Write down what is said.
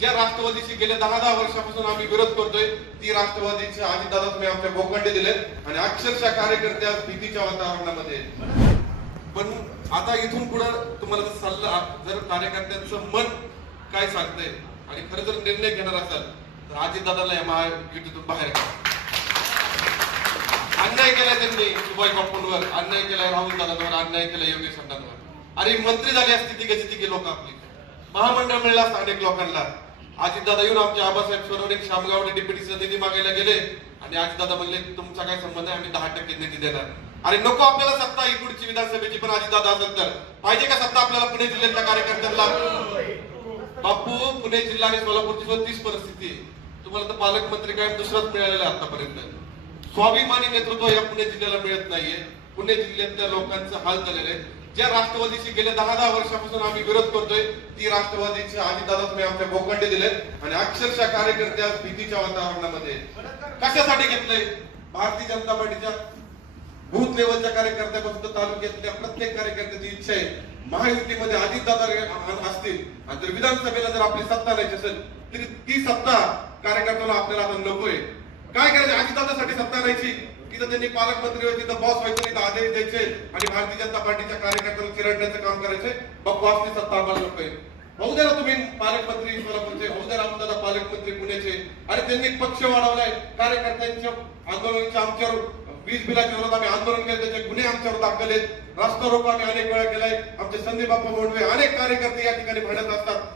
ज्या राष्ट्रवादीशी गेल्या दहा दहा वर्षापासून आम्ही विरोध करतोय ती राष्ट्रवादीचे अजितदादा तुम्ही आमच्या भोगंडे दिले आणि अक्षरशः कार्यकर्ते आज भीतीच्या वातावरणामध्ये पण आता इथून पुढे तुम्हाला जर सल्ला जर कार्यकर्त्यांचं मन काय सांगतंय आणि खरं जर निर्णय घेणार असाल तर अजितदादाला या महायुतीतून बाहेर काढा. अन्याय केलाय त्यांनी सुभाष बापूंवर अन्याय केलाय राहुल दादांवर अन्याय केलाय योगेश अण्णांवर अरे मंत्री झाली असती तिघे तिघे लोक आपली. महामंडळ मिळलं असतं अनेक लोकांना. अजितदादा येऊन आमचे आबासाहेब सोनवणे शामगावडे डिप्युटीचा निधी मागायला गेले. आणि अजितदादा म्हणले तुमचा काय संबंध आहे? आम्ही दहा टक्के निधी देणार. अरे नको आपल्याला सत्ता ही पुढची विधानसभेची पण अजितदादा असेल तर. पाहिजे का सत्ता आपल्याला पुणे जिल्ह्यातल्या कार्यकर्त्यांना? बापू पुणे जिल्हा आणि सोलापूरची सुद्धा तीच परिस्थिती आहे. तुम्हाला तर पालकमंत्री काय दुसराच मिळालेला आतापर्यंत. स्वाभिमानी नेतृत्व या पुणे जिल्ह्याला मिळत नाहीये. पुणे जिल्ह्यातल्या लोकांचं हाल झालेले आहे. ज्या राष्ट्रवादीशी गेल्या दहा दहा वर्षापासून आम्ही विरोध करतोय ती राष्ट्रवादीची आधी दादा तुम्ही आमच्या भोगंडे दिले आणि अक्षरशः कार्यकर्ते आज भीतीच्या वातावरणामध्ये कशासाठी घेतलंय? भारतीय जनता पार्टीच्या बूथ लेवलच्या कार्यकर्त्यापासून तालुक्यातल्या प्रत्येक कार्यकर्त्याची इच्छा आहे. महायुतीमध्ये आधी दादा असतील. आणि जर विधानसभेला जर आपली सत्ता राहायची असेल तरी ती सत्ता कार्यकर्त्याला आपल्याला आता नकोय. काय करायचं? अजितदादासाठी सत्ता राहायची तिथं त्यांनी पालकमंत्री तिथं बॉस व्हायचं नाही आदेश द्यायचे. आणि भारतीय जनता पार्टीच्या कार्यकर्त्यांना चिरडण्याचं काम करायचे. मग बॉसची सत्ता आम्हाला होऊ द्या ना तुम्ही पालकमंत्री सोलापूरचे होऊ द्या रामदादा पालकमंत्री पुण्याचे. आणि त्यांनी पक्ष वाढवलाय. कार्यकर्त्यांच्या आंदोलनाच्या आमच्यावर वीज बिलाच्या विरोधात आम्ही आंदोलन केलं त्याचे गुन्हे आमच्यावर दाखल आहेत. रास्ता रोको आम्ही अनेक वेळा केलाय. आमचे संदीप बाप्पा मोडवे अनेक कार्यकर्ते या ठिकाणी भांडत असतात.